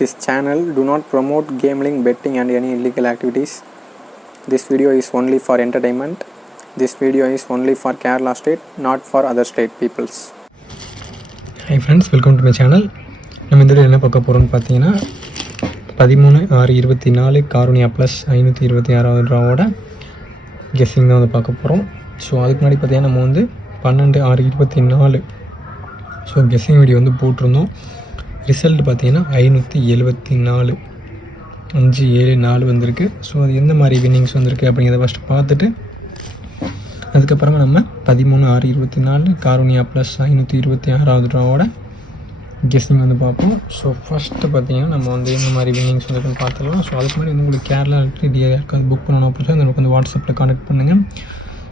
This channel do not promote gambling, betting and any illegal activities. This video is only for entertainment. This video is only for Kerala state, not for other state peoples. Hi friends, welcome to my channel. நம்ம இந்த என்ன பார்க்க போகிறோம்னு பார்த்தீங்கன்னா 13/6/24 காரோனியா plus 526வது ட்ராவோட guessing தான் வந்து பார்க்க போகிறோம். ஸோ அதுக்கு முன்னாடி பார்த்தீங்கன்னா நம்ம வந்து 12/6/24 ஸோ கெஸ்ஸிங் வீடியோ வந்து போட்டிருந்தோம். ரிசல்ட் பார்த்தீங்கன்னா 574 574 வந்திருக்கு. ஸோ அது எந்த மாதிரி வின்னிங்ஸ் வந்திருக்கு அப்படிங்கிறத ஃபஸ்ட்டு பார்த்துட்டு அதுக்கப்புறமா நம்ம 13/6/24 காரோனியா ப்ளஸ் 526வது ட்ராவோட கெஸ்ஸிங் வந்து பார்ப்போம். ஸோ ஃபஸ்ட்டு பார்த்தீங்கன்னா நம்ம வந்து எந்த மாதிரி வின்னிங்ஸ் வந்துருக்குன்னு பார்த்துக்கலாம். ஸோ அதுக்கு முன்னாடி வந்து உங்களுக்கு கேரளா டிஆர் யாருக்காவது புக் பண்ணணும் அப்படின்னு சொல்லி எனக்கு வந்து வாட்ஸ்அப்பில் கான்டெக்ட் பண்ணுங்கள்.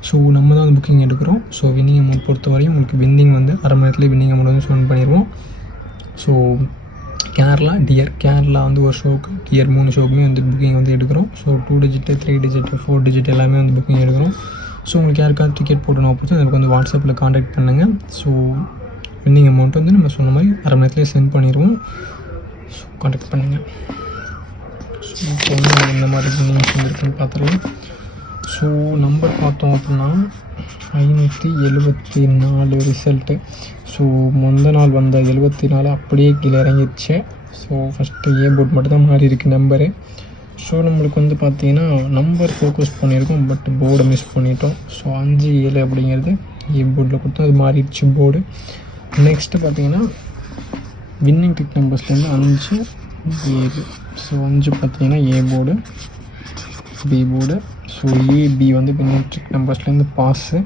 ஸோ நம்ம தான் வந்து புக்கிங் எடுக்கிறோம். ஸோ வின்னிங் அமௌண்ட் பொறுத்த வரையும் உங்களுக்கு வின்னிங் வந்து அரை மணி நேரத்துலேயே வின்னிங் அமௌண்ட் வந்து ஸ்பெண்ட் பண்ணிடுவோம். ஸோ கேரளா வந்து ஒரு ஷோக்கு டிஆர் 3 ஷோக்குமே வந்து புக்கிங் வந்து எடுக்கிறோம். ஸோ 2 டிஜிட்டு 3 டிஜிட்டு 4 டிஜிட் எல்லாமே வந்து புக்கிங் எடுக்கிறோம். ஸோ உங்களுக்கு யாருக்காவது டிக்கெட் போடணும் அப்படின்னு எனக்கு வந்து வாட்ஸ்அப்பில் கான்டாக்ட் பண்ணுங்கள். ஸோ வின்னிங் அமௌண்ட் வந்து நம்ம சொன்ன மாதிரி அரை மணி நேரத்துலேயே சென்ட் பண்ணிடுவோம். ஸோ கான்டாக்ட் பண்ணுங்கள். ஸோ இப்போ வந்து எந்த மாதிரி வின்னிங்ஸ் வந்துருக்குன்னு பார்த்துடலாம். ஸோ நம்பர் பார்த்தோம் அப்படின்னா 574 ரிசல்ட்டு. ஸோ முந்த நாள் வந்த 74 அப்படியே கீழே இறங்கிடுச்சு. ஸோ ஃபஸ்ட்டு ஏ போர்ட் மட்டும் தான் மாறி இருக்குது நம்பரு. ஸோ நம்மளுக்கு வந்து பார்த்திங்கன்னா நம்பர் ஃபோக்கஸ் பண்ணியிருக்கோம், பட் போர்டை மிஸ் பண்ணிட்டோம். ஸோ 5-7 அப்படிங்கிறது ஏ போர்டில் கொடுத்தோம், அது மாறிடுச்சு போர்டு. நெக்ஸ்ட்டு பார்த்திங்கன்னா வின்னிங் டிக் நம்பர்ஸ்லேருந்து 5-7. ஸோ 5 பார்த்திங்கன்னா A board, B board. So AB வந்து வின்னிங் டிக் நம்பர்ஸ்லேருந்து பாஸு.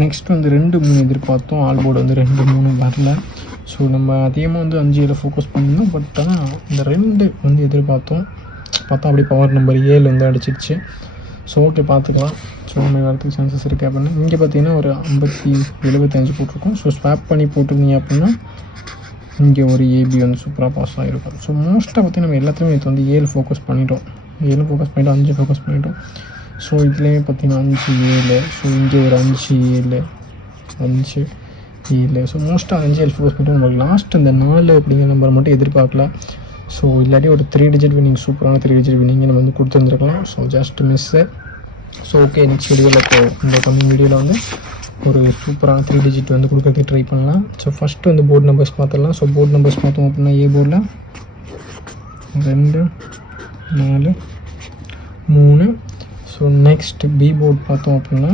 நெக்ஸ்ட் வந்து 2-3 எதிர்பார்த்தோம், ஆல் போர்டு வந்து 2-3 வரல. ஸோ நம்ம அதிகமாக வந்து 5-7 ஃபோக்கஸ் பண்ணியிருந்தோம், பட் ஆனால் இந்த 2 வந்து எதிர்பார்த்தோம். பார்த்தா அப்படி பவர் நம்பர் 7 வந்து அடிச்சிருச்சு. ஸோ ஓகே பார்த்துக்கலாம். ஸோ நம்ம வரதுக்கு சான்சஸ் இருக்குது அப்படின்னா இங்கே பார்த்தீங்கன்னா ஒரு 75 போட்டிருக்கோம். ஸோ ஸ்வாப் பண்ணி போட்டிருந்தீங்க அப்படின்னா இங்கே ஒரு ஏபி வந்து சூப்பராக பாஸ் ஆகிருக்கும். ஸோ மோஸ்ட்டாக பார்த்தீங்கன்னா நம்ம எல்லாத்துலேயும் இது வந்து 7 ஃபோக்கஸ் பண்ணிட்டோம், 7 ஃபோக்கஸ் பண்ணிவிட்டு 5 ஃபோக்கஸ் பண்ணிட்டோம். ஸோ இதுலேயுமே பார்த்தீங்கன்னா 5-7. ஸோ இங்கே ஒரு 5-7 5-7. ஸோ மோஸ்ட்டாக 5-7 ஃபோக்கஸ் பண்ணிட்டு நம்மளுக்கு லாஸ்ட் அந்த 4 அப்படிங்கிற நம்பரை மட்டும் எதிர்பார்க்கல. ஸோ இல்லாட்டி ஒரு 3 டிஜிட் வின்னிங், சூப்பரான 3 டிஜிட் வின்னிங் நம்ம வந்து கொடுத்துருந்துருக்கலாம். So just miss. So okay, next வீடியோவில் இப்போ இந்த கம்மிங் வீடியோவில் வந்து ஒரு சூப்பரான 3 டிஜிட் வந்து கொடுக்கறதுக்கு ட்ரை பண்ணலாம். ஸோ ஃபஸ்ட்டு வந்து போர்டு நம்பர்ஸ் பார்த்துடலாம். ஸோ போர்டு நம்பர்ஸ் பார்த்தோம் அப்படின்னா ஏ போர்டில் 2 4 3. ஸோ நெக்ஸ்ட் பி போர்டு பார்த்தோம் அப்படின்னா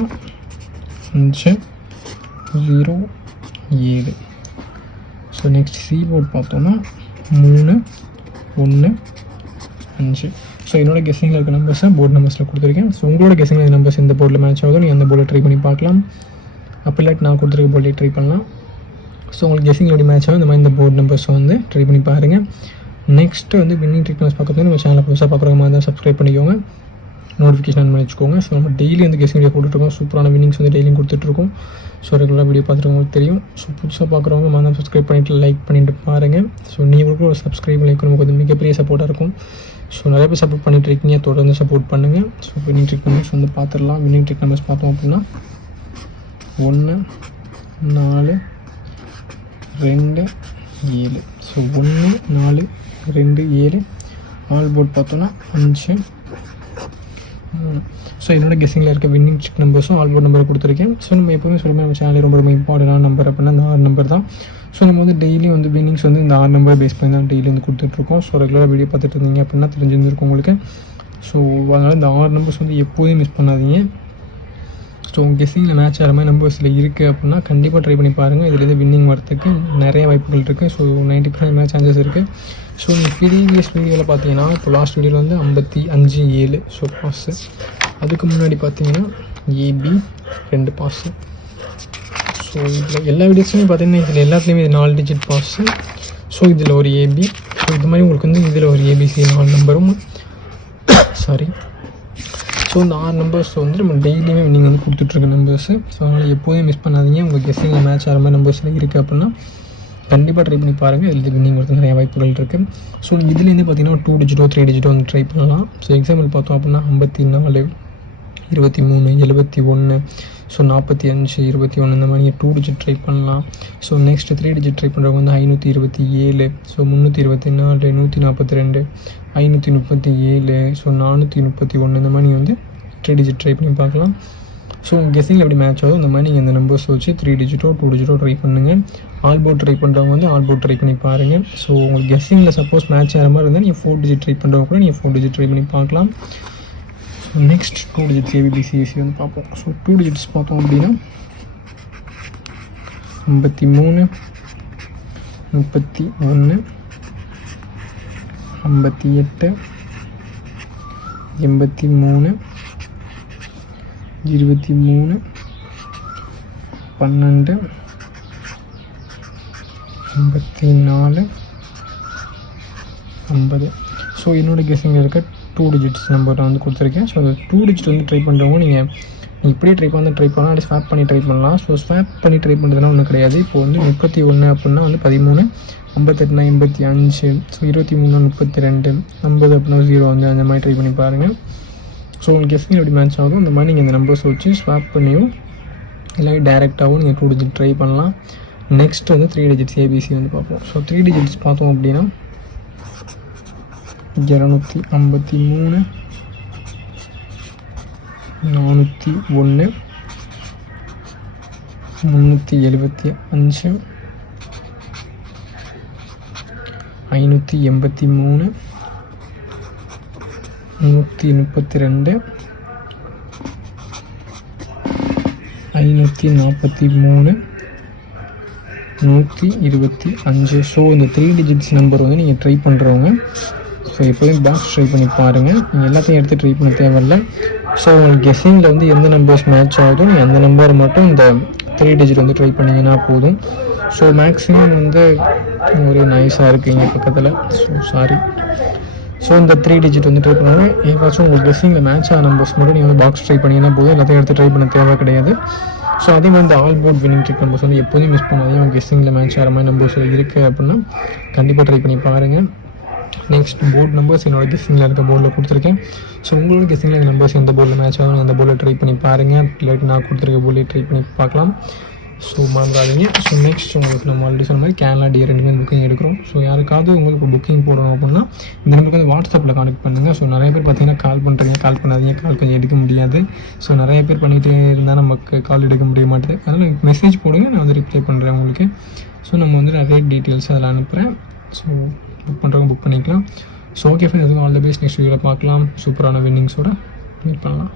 5-0 7. ஸோ நெக்ஸ்ட் சி போர்டு பார்த்தோன்னா 3-1 5. ஸோ என்னோட கெஸ்ஸிங்கில் இருக்க நம்பர்ஸை போர்டு நம்பர்ஸில் கொடுத்துருக்கேன். ஸோ உங்களோட கெஸ்ஸிங்கில் நம்பர்ஸ் எந்த போர்டில் மேட்ச் ஆகுதோ நீங்கள் அந்த போர்டில் ட்ரை பண்ணி பார்க்கலாம். அப்போ இல்லாட்டி நான் கொடுத்துருக்க போர்டில் ட்ரை பண்ணலாம். ஸோ உங்களுக்கு கெஸ்ஸிங்கில் எப்படி மேட்ச் ஆகும் இந்த மாதிரி இந்த போர்டு நம்பர்ஸை வந்து ட்ரை பண்ணி பாருங்கள். நெக்ஸ்ட்டு வந்து வின்னிங் ட்ரிக் நம்பர்ஸ் பார்க்குறது நம்ம சேனலை புதுசாக பார்க்குற மாதிரி தான் சப்ஸ்கிரைப் பண்ணிக்கோங்க, நோட்டிஃபிகேஷன் ஆன் பண்ணி வச்சுக்கோங்க. ஸோ நம்ம டெய்லி வந்து கெஸ்ஸிங் வீடியோ போட்டுருக்கோம், சூப்பரான வின்னிங்ஸ் வந்து டெய்லியும் கொடுத்துட்ருக்கோம். ஸோ ரெகுலராக வீடியோ பார்த்துருக்கவங்களுக்கு தெரியும். ஸோ புதுசாக பார்க்குறவங்க மாதிரி சப்ஸ்கிரைப் பண்ணிவிட்டு லைக் பண்ணிவிட்டு பாருங்கள். ஸோ நீங்களுக்கும் ஒரு சப்ஸ்கிரைப் லைக் நமக்கு வந்து மிகப்பெரிய சப்போர்ட்டாக இருக்கும். ஸோ நிறைய பேர் சப்போர்ட் பண்ணிட்டு இருக்கீங்க, தொடர்ந்து சப்போர்ட் பண்ணுங்கள். ஸோ வின்னிங் ட்ரிக் நம்பர்ஸ் வந்து பார்த்துடலாம். வின்னிங் ட்ரிக் நம்பர்ஸ் பார்த்தோம் அப்படின்னா 1 4 2 7. ஸோ 1 4 2 7. ஆல் போர்ட் பார்த்தோன்னா 5 3. ஸோ என்னோட கெஸ்ஸிங்கில் இருக்க வின்னிங் சிக் நம்பர்ஸும் ஆல் போர்ட் நம்பர் கொடுத்துருக்கேன். ஸோ நம்ம எப்போவுமே சொல்லுமே நம்ம சேனல் ரொம்ப இம்பார்ட்டண்டான நம்பர் அப்படின்னா இந்த 6 நம்பர் தான். ஸோ நம்ம வந்து டெய்லி வந்து வின்னிங்ஸ் வந்து இந்த 6 நம்பர் பேஸ் பண்ணி தான் டெய்லி வந்து கொடுத்துட்ருக்கோம். ஸோ ரெகுலராக வீடியோ பார்த்துட்டு இருந்தீங்க அப்படின்னா தெரிஞ்சிருந்துருக்கும் உங்களுக்கு. ஸோ அதனால் இந்த 6 நம்பர்ஸ் வந்து எப்போதும் மிஸ் பண்ணாதீங்க. ஸோ கெஸ்ஸிங்கில் மேட்ச் ஆகிற மாதிரி நம்பர்ஸில் இருக்குது அப்படின்னா கண்டிப்பாக ட்ரை பண்ணி பாருங்கள். இதுலேருந்து வின்னிங் வரத்துக்கு நிறைய வாய்ப்புகள் இருக்குது. ஸோ 90% மேட்ச் சான்சஸ் இருக்குது. ஸோ ப்ரீவியஸ் வீடியோவில் பார்த்தீங்கன்னா இப்போ லாஸ்ட் வீடியோவில் வந்து 55-7 ஸோ பாஸு. அதுக்கு முன்னாடி பார்த்தீங்கன்னா ஏபி 2 பாஸு. ஸோ இதில் எல்லா வீடியோஸுமே பார்த்தீங்கன்னா இதில் எல்லாத்துலேயுமே 4 டிஜிட் பாஸு. ஸோ இதில் ஒரு ஏபி. ஸோ இது மாதிரி உங்களுக்கு வந்து இதில் ஒரு ஏபிசி 4 நம்பரும் சாரி. ஸோ இந்த 6 நம்பர்ஸ் வந்து நம்ம டெய்லியுமே நீங்கள் வந்து கொடுத்துட்ருக்க நம்பர்ஸு. ஸோ அதனால் எப்போதும் மிஸ் பண்ணாதீங்க. உங்கள் கெஸ்ஸிங்கில் மேட்ச் ஆகிற மாதிரி நம்பர்ஸில் இருக்குது அப்படின்னா கண்டிப்பாக ட்ரை பண்ணி பாருங்கள். இதில் வின்னிங் வரது நிறைய வாய்ப்புகள் இருக்குது. ஸோ இதுலேருந்து பார்த்தீங்கன்னா 2 டிஜிட்டோ 3 டிஜிட்டோ வந்து ட்ரை பண்ணலாம். ஸோ எக்ஸாம்பிள் பார்த்தோம் அப்படின்னா 54 23 71. ஸோ 45, 21 இந்த மாதிரி நீங்கள் 2 டிஜிட் ட்ரை பண்ணலாம். ஸோ நெக்ஸ்ட் 3 டிஜிட் ட்ரை பண்ணுறவங்க வந்து 527, ஸோ 324, 142, 537, ஸோ 431 இந்த மாதிரி வந்து 3 டிஜிட் ட்ரை பண்ணி பார்க்கலாம். ஸோ உங்கள் கெஸ்ஸிங்கில் எப்படி மேட்ச் ஆகும் இந்த மாதிரி நீங்கள் இந்த நம்பர்ஸ் வச்சு 3 டிஜிட்டோ 2 டிஜிட்டோ ட்ரை பண்ணுங்கள். ஆல் போர்ட் ட்ரை பண்ணுறவங்க வந்து ஆல் போர்ட் ட்ரை பண்ணி பாருங்கள். ஸோ உங்களுக்கு கெஸ்ஸிங்கில் சப்போஸ் மேட்ச் ஆகிற மாதிரி இருந்தால் நீங்கள் 4 டிஜிட் ட்ரை பண்ணுறவங்க கூட நீங்கள் 4 டிஜிட் ட்ரை பண்ணி பார்க்கலாம். ஸோ நெக்ஸ்ட் 2 டிஜிட்ஸ் ABCDE வந்து பார்ப்போம். ஸோ 2 டிஜிட்ஸ் பார்த்தோம் அப்படின்னா 53, 31, 58, 83, 23, 12, 54, 50. ஸோ என்னோடய கெஸ்ஸிங்கில் இருக்க 2 டிஜிட்ஸ் நம்பர் நான் வந்து கொடுத்துருக்கேன். ஸோ அந்த 2 டிஜிட் வந்து ட்ரை பண்ணுறவங்க நீங்கள் இப்படியே ட்ரை பண்ணலாம், அப்படி ஸ்வாப் பண்ணி ட்ரை பண்ணலாம். ஸோ ஸ்வாப் பண்ணி ட்ரை பண்ணுறதுனா ஒன்றும் கிடையாது. இப்போ வந்து 31 அப்படின்னா வந்து 13, 58னா 85, ஸோ 23னா 32, 50 அப்படின்னா 0 வந்து அந்த மாதிரி ட்ரை பண்ணி பாருங்கள். ஸோ உங்களுக்கு கெஸ்ஸிங் எப்படி மேட்ச் ஆகும் இந்த மாதிரி நீங்கள் இந்த நம்பர்ஸ் வச்சு ஸ்வாப் பண்ணியும் இல்லை டேரெக்டாகவும் நீங்கள் 2 டிஜிட் ட்ரை பண்ணலாம். நெக்ஸ்ட் வந்து 3 டிஜிட்ஸ் ABC வந்து பார்ப்போம். ஸோ 3 டிஜிட்ஸ் பார்த்தோம் அப்படின்னா 253, 401, 375, 583, 132, 543, 125. ஸோ இந்த 3 டிஜிட்ஸ் நம்பர் வந்து நீங்கள் ட்ரை பண்ணுறவங்க ஸோ எப்போதும் பாக்ஸ் ட்ரை பண்ணி பாருங்கள். நீங்கள் எல்லாத்தையும் எடுத்து ட்ரை பண்ண தேவையில்லை. ஸோ உங்களுக்கு கெஸ்ஸிங்கில் வந்து எந்த நம்பர்ஸ் மேட்ச் ஆகுதோ நீங்கள் அந்த நம்பரை மட்டும் இந்த 3 டிஜிட் வந்து ட்ரை பண்ணிங்கன்னா போதும். ஸோ மேக்ஸிமம் வந்து ஒரு நைஸாக இருக்குங்க பக்கத்தில். So sorry. ஸோ இந்த 3 டிஜிட் வந்து ட்ரை பண்ணாலும் ஏதாச்சும் உங்களுக்கு கெஸ்ஸிங்கில் மேட்ச் ஆன நம்பர்ஸ் மட்டும் நீங்கள் வந்து பாக்ஸ் ட்ரை பண்ணிங்கன்னா போதும், எல்லாத்தையும் எடுத்து ட்ரை பண்ண தேவை கிடையாது. ஸோ அதே மாதிரி இந்த all board winning trick numbers வந்து எப்போதும் மிஸ் பண்ணாதீங்க. உங்கள் கெஸ்ஸிங்கில் மேட்ச் ஆகிற மாதிரி நம்பர்ஸ் இருக்குது அப்படின்னா கண்டிப்பாக ட்ரை பண்ணி பாருங்கள். நெக்ஸ்ட் போர்ட் நம்பர்ஸ் என்னோட கெஸ்ஸிங்கில் இருக்க போர்டில் கொடுத்துருக்கேன். ஸோ உங்களோட கெஸ்ஸிங்கில் இந்த நம்பர்ஸ் எந்த போர்டில் மேட்ச் ஆகும் அந்த போர்டில் ட்ரை பண்ணி பாருங்கள். இல்லாட்டி நான் கொடுத்துருக்க போர்டில் ட்ரை பண்ணி பார்க்கலாம். ஸோ மறந்துடாதீங்க. ஸோ நெக்ஸ்ட் உங்களுக்கு நம்ம ஆல்ரெடி சொன்ன மாதிரி கேரளா DA 2 புக்கிங் எடுக்கிறோம். ஸோ யாருக்காவது உங்களுக்கு புக்கிங் போடணும் அப்படின்னா இந்த நம்பருக்கு வந்து வாட்ஸ்அப்பில் கான்டெக்ட் பண்ணுங்கள். ஸோ நிறைய பேர் பார்த்தீங்கன்னா கால் பண்ணுறீங்க, கால் பண்ணாதீங்க, கால் கொஞ்சம் எடுக்க முடியாது. ஸோ நிறைய பேர் பண்ணிகிட்டே இருந்தால் நமக்கு கால் எடுக்க முடிய மாட்டேது. அதனால் எனக்கு மெசேஜ் போடுங்க, நான் வந்து ரிப்ளை பண்ணுறேன் உங்களுக்கு. ஸோ நம்ம வந்து நிறைய டீட்டெயில்ஸ் அதில் அனுப்புகிறேன். ஸோ புக் பண்ணுறவங்க புக் பண்ணிக்கலாம். So okay friends, all the best. Next வீடியோவில் பார்க்கலாம். சூப்பரான வின்னிங்ஸோட மீட் பண்ணலாம்.